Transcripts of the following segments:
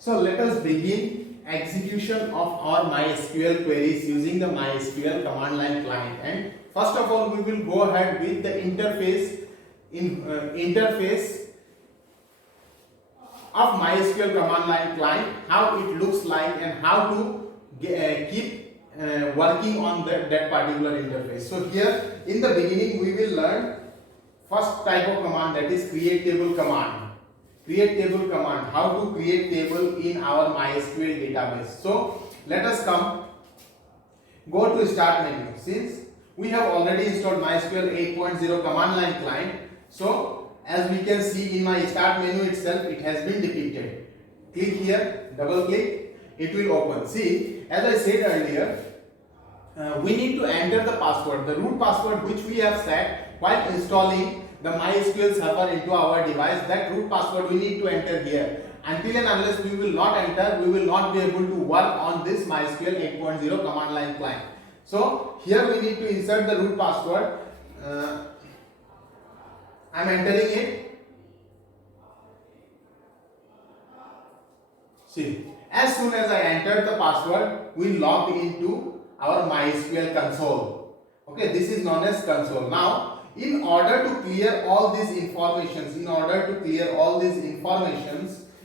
So let us begin execution of our MySQL queries using the MySQL command line client. And first of all, we will go ahead with the interface of MySQL command line client, how it looks like and how to keep working on that particular interface. So here in the beginning we will learn first type of command, that is create table command. Create table command, how to create table in our MySQL database. So let us go to start menu. Since we have already installed MySQL 8.0 command line client, so as we can see in my start menu itself, it has been depicted. Click here, double click, it will open. See, as I said earlier, we need to enter the password, the root password which we have set while installing the MySQL server into our device. That root password we need to enter here. Until and unless we will not enter, we will not be able to work on this MySQL 8.0 command line client. So here we need to insert the root password. I am entering it. See, as soon as I entered the password, we logged into our MySQL console. Okay, this is known as console. Now, in order to clear all these informations,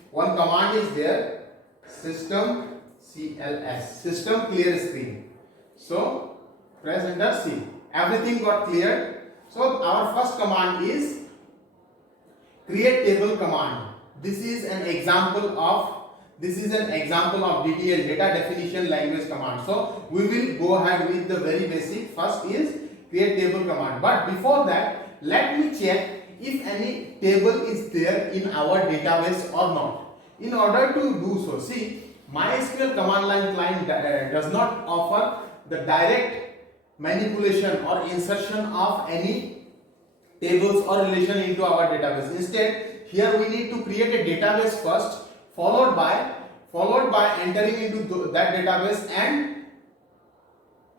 one command is there, system cls, system clear screen. So press enter. See, everything got cleared. So our first command is create table command. This is an example of DDL, data definition language command. So we will go ahead with the very basic. First is create table command. But before that, let me check if any table is there in our database or not. In order to do so, see, MySQL command line client does not offer the direct manipulation or insertion of any tables or relation into our database. Instead, here we need to create a database first, followed by entering into that database and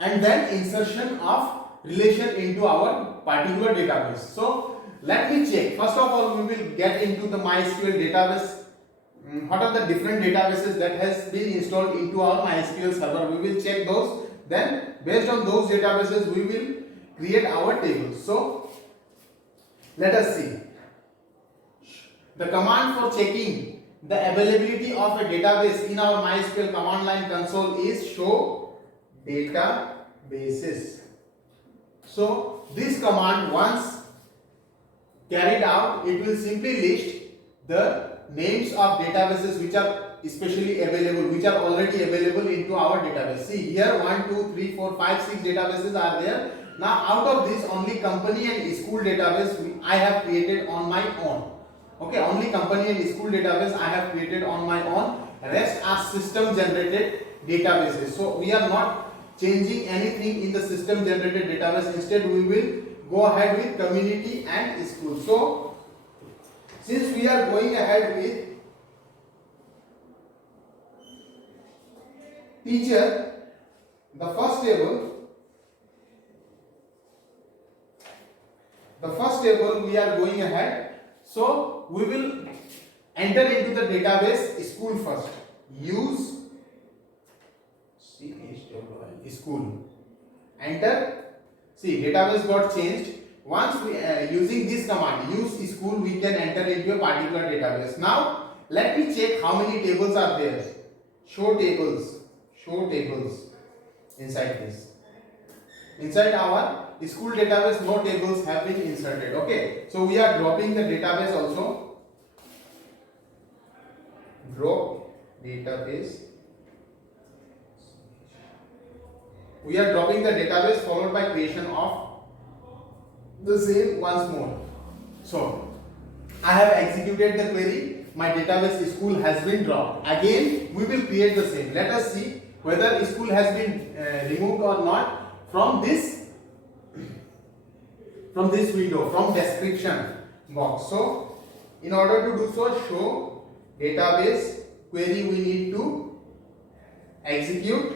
then insertion of relation into our particular database. So let me check. First of all, we will get into the MySQL database. What are the different databases that has been installed into our MySQL server? We will check those. Then based on those databases, we will create our tables. So let us see. The command for checking the availability of a database in our MySQL command line console is show databases. So this command, once carried out, it will simply list the names of databases which are especially available, which are already available into our database. See here 1, 2, 3, 4, 5, 6 databases are there. Now out of this, only company and school database I have created on my own. Okay, only company and school database I have created on my own. Rest are system generated databases. So we are not changing anything in the system generated database. Instead, we will go ahead with community and school. So since we are going ahead with teacher, the first table we are going ahead. So we will enter into the database school first. Use school. Enter. See, database got changed. Once we using this command, use school, we can enter into a particular database. Now let me check how many tables are there. Show tables inside this. Inside our school database, no tables have been inserted. Okay, so we are dropping the database also. Drop database. We are dropping the database followed by creation of the same once more. So I have executed the query. My database school has been dropped. Again, we will create the same. Let us see whether school has been removed or not from this window, from description box. So in order to do so, show database query we need to execute.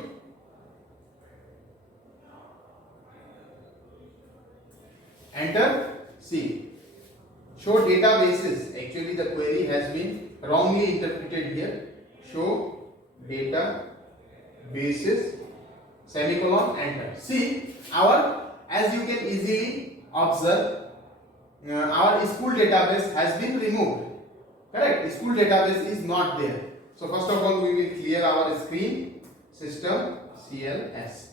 Enter. See, show databases. Actually the query has been wrongly interpreted here. show data bases semicolon enter. See as you can easily observe, our school database has been removed. Correct? School database is not there. So first of all we will clear our screen. System CLS.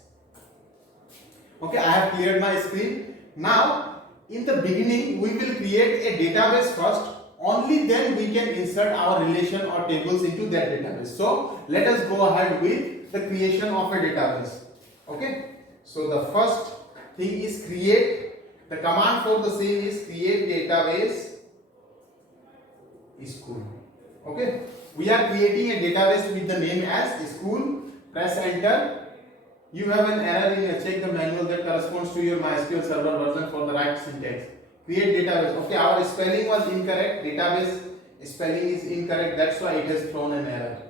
Okay, I have cleared my screen. Now in the beginning we will create a database first. Only then we can insert our relation or tables into that database. So let us go ahead with the creation of a database. Okay, so the first thing is create. The command for the same is create database school. Okay, we are creating a database with the name as school. Press enter. You have an error in check the manual that corresponds to your MySQL server version for the right syntax. Create database. Okay, our spelling was incorrect. Database spelling is incorrect. That's why it has thrown an error.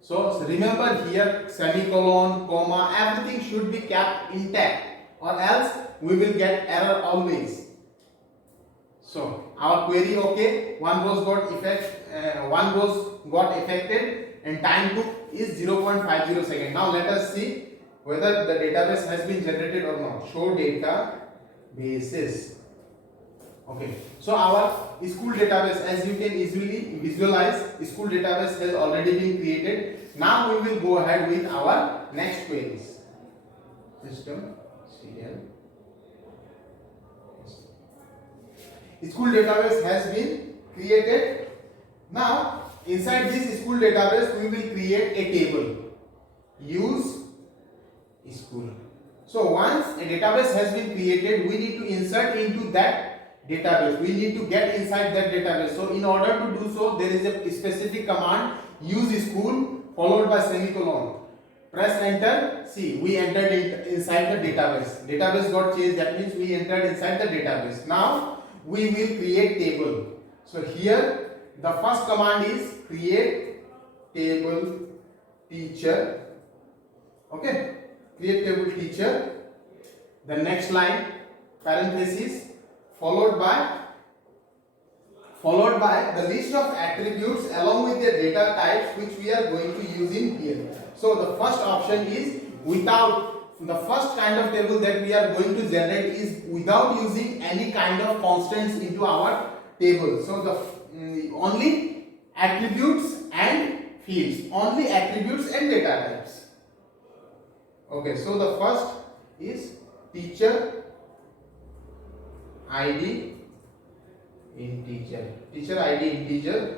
So remember here semicolon, comma, everything should be kept intact, or else we will get error always. So our query okay. One row got affected and time took is 0.50 seconds. Now let us see whether the database has been generated or not. Show data bases. Okay, so our school database, as you can easily visualize, school database has already been created. Now we will go ahead with our next queries. System CL. School database has been created. Now inside this school database we will create a table. Use school. So once a database has been created, we need to insert into that database. We need to get inside that database. So in order to do so, there is a specific command, use school followed by semicolon. Press enter. See, we entered inside the database. Database got changed. That means we entered inside the database. Now we will create table. So here the first command is create table teacher. Okay, create table teacher. The next line parenthesis followed by the list of attributes along with the data types which we are going to use in here. So the first option is the first kind of table that we are going to generate is without using any kind of constants into our table. So the only attributes and fields, only attributes and data types. Okay, so the first is teacher ID integer. Teacher ID integer.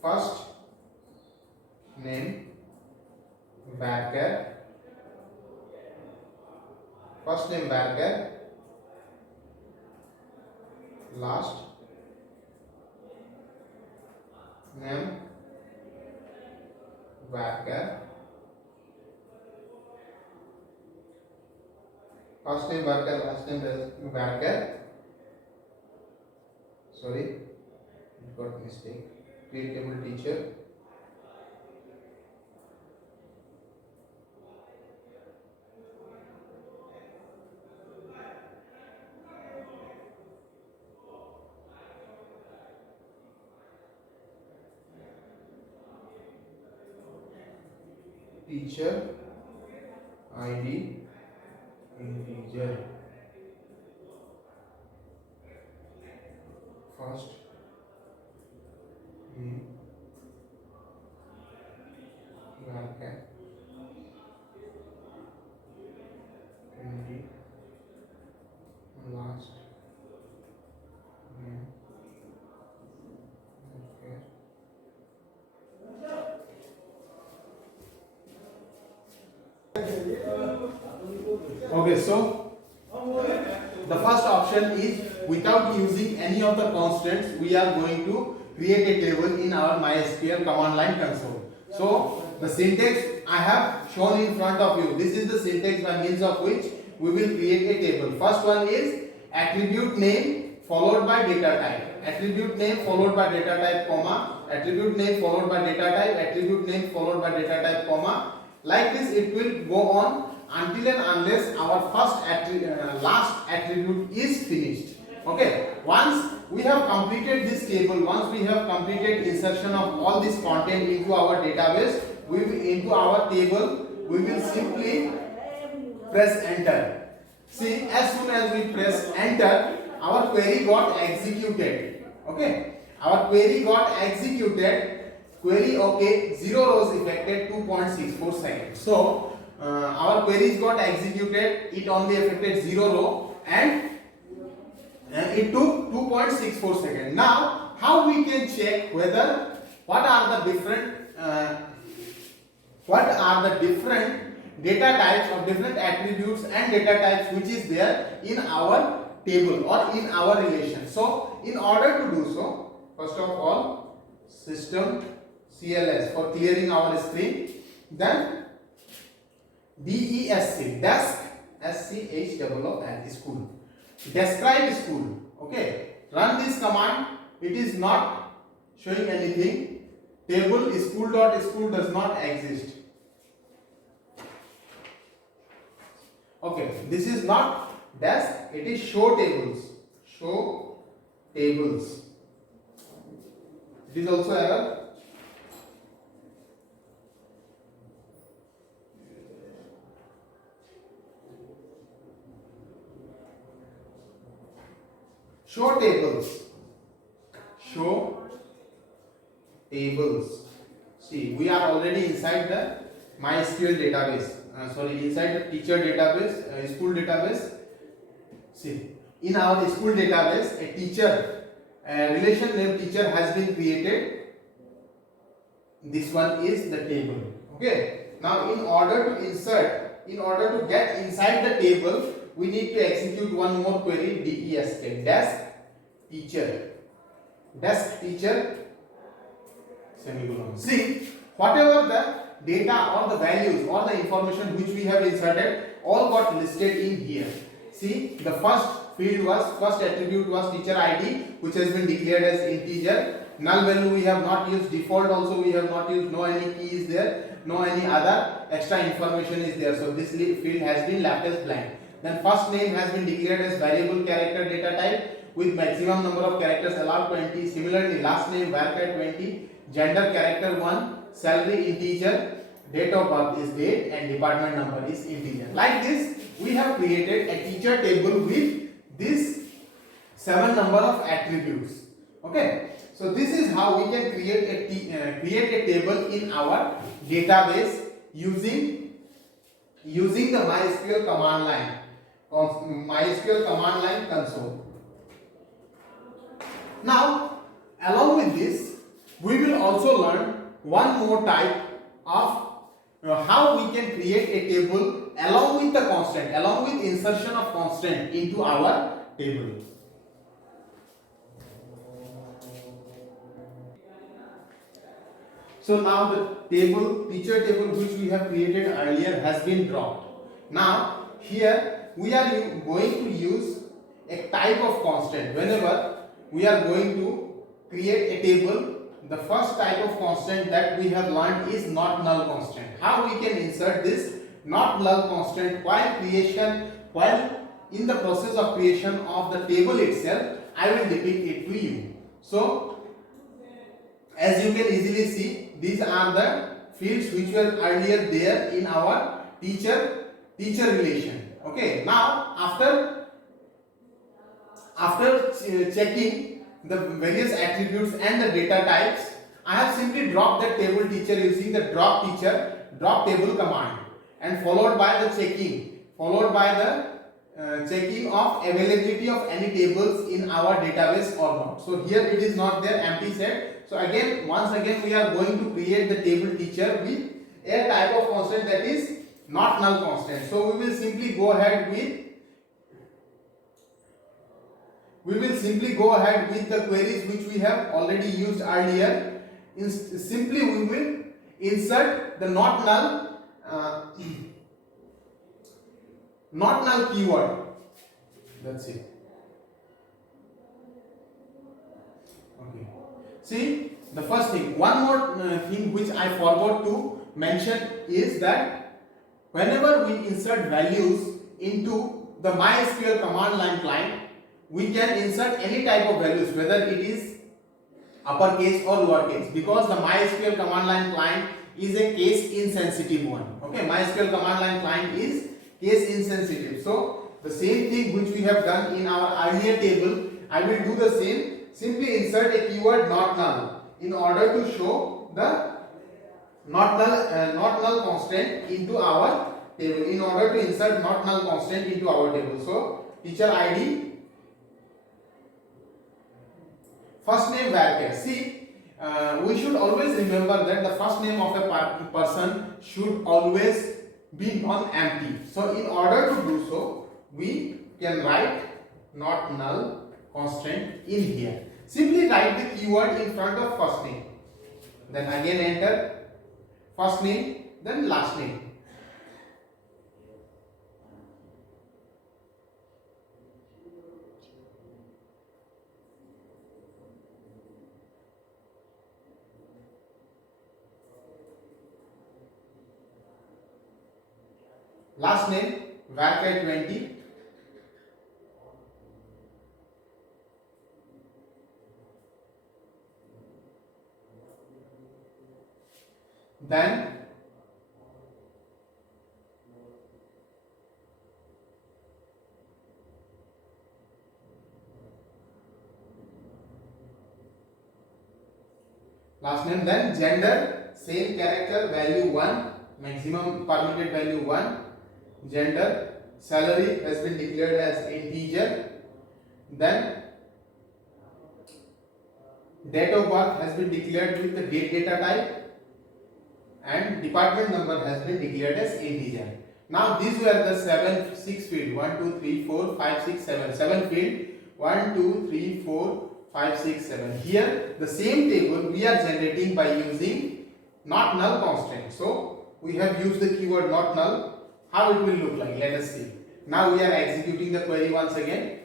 First name varchar. First name varchar. Last name varchar. First name varchar, last name varchar. Sorry, it got mistake. Create table teacher. Teacher ID integer. First name varchar id last name varchar. Okay, so the first option is without using any of the constants, we are going to create a table in our MySQL command line console. So the syntax I have shown in front of you. This is the syntax by means of which we will create a table. First one is attribute name followed by data type. Attribute name followed by data type, comma. Attribute name followed by data type. Attribute name followed by data type, comma. Like this it will go on until and unless our last attribute is finished. Okay, once we have completed this table, once we have completed insertion of all this content into our database, into our table, we will simply press enter. See, as soon as we press enter, our query got executed. Okay, our query got executed. Query okay, 0 rows affected, 2.64 seconds. So our queries got executed, it only affected 0 row and it took 2.64 seconds. Now how we can check whether what are the different data types or different attributes and data types which is there in our table or in our relation. So in order to do so, first of all, system CLS for clearing our screen, then DESC, desk, SCHOOL, school, describe school. Okay, run this command. It is not showing anything. Table school.school does not exist. Okay, this is not desk, it is show tables. Show tables. It is also error. Show tables. Show tables. See, we are already inside the MySQL database. Inside the teacher database, school database. See, in our school database, a relation name teacher has been created. This one is the table. Okay. Now, in order to get inside the table, we need to execute one more query, DESK, desk teacher, semicolon. See, whatever the data or the values or the information which we have inserted all got listed in here. See, the first attribute was teacher ID, which has been declared as integer. Null value we have not used, default also we have not used, no any key is there, no any other extra information is there. So this field has been left as blank. Then first name has been declared as variable character data type with maximum number of characters allowed 20. Similarly, last name varchar 20, gender character 1, salary integer, date of birth is date and department number is integer. Like this, we have created a teacher table with this 7 number of attributes. Okay, so this is how we can create a table in our database using the MySQL command line. MySQL command line console. Now, along with this, we will also learn one more type of how we can create a table along with the constant, along with insertion of constant into our table. So now the teacher table which we have created earlier has been dropped. Now here we are going to use a type of constant. Whenever we are going to create a table, the first type of constant that we have learned is not null constant. How we can insert this not null constant while in the process of creation of the table itself? I will depict it to you. So as you can easily see, these are the fields which were earlier there in our teacher relation. Okay, now after checking the various attributes and the data types, I have simply dropped the table teacher using the drop table command, and followed by the checking of availability of any tables in our database or not. So here it is not there, empty set. So once again we are going to create the table teacher with a type of constant that is not null constant. So we will simply go ahead with the queries which we have already used earlier. Simply we will insert the not null keyword. That's it. Okay. See, the first thing, one more thing which I forgot to mention is that whenever we insert values into the MySQL command line client, we can insert any type of values, whether it is uppercase or lowercase, because the MySQL command line client is a case insensitive one. Okay, MySQL command line client is case insensitive. So the same thing which we have done in our earlier table, I will do the same. Simply insert a keyword not null in order to show the not null constant into our table. In order to insert not null constant into our table. So teacher ID, first name varchar. See, we should always remember that the first name of a person should always be non-empty. So in order to do so, we can write not null constant in here. Simply write the keyword in front of first name. Then again enter first name, then last name. Last name varchar 20. Then last name, then gender, same character, value 1, maximum permitted value 1. Gender, salary has been declared as integer. Then date of birth has been declared with the date data type, and department number has been declared as integer. Now these were the 6 field, 1 2 3 4 5 6 7 field, 1 2 3 4 5 6 7. Here the same table we are generating by using not null constant. So we have used the keyword not null. How it will look like, let us see. Now we are executing the query once again.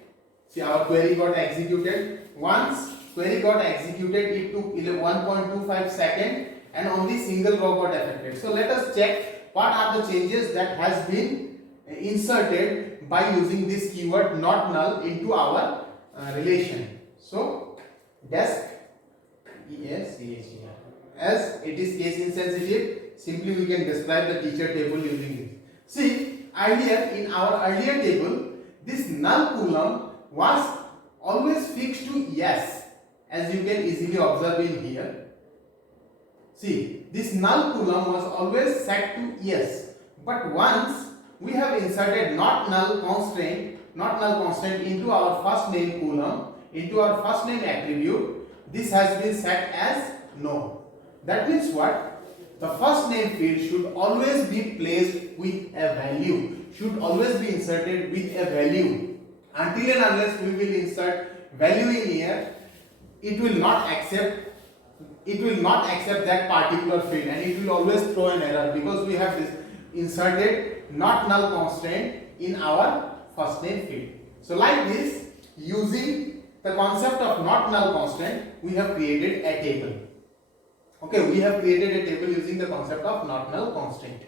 See, our query got executed. Once query got executed, it took 1.25 seconds and only single row got affected. So let us check what are the changes that has been inserted by using this keyword not null into our relation. So desk, as it is case insensitive, simply we can describe the teacher table using this. See, earlier in our earlier table, this null column was always fixed to yes, as you can easily observe in here. See, this null column was always set to yes, but once we have inserted not null constant into our first name column, into our first name attribute, this has been set as no. That means what? The first name field should always be placed with a value, should always be inserted with a value. Until and unless we will insert value in here, it will not accept that particular field, and it will always throw an error because we have inserted not null constant in our first name field. So like this, using the concept of not null constant, we have created a table. Okay, we have created a table using the concept of not null constant.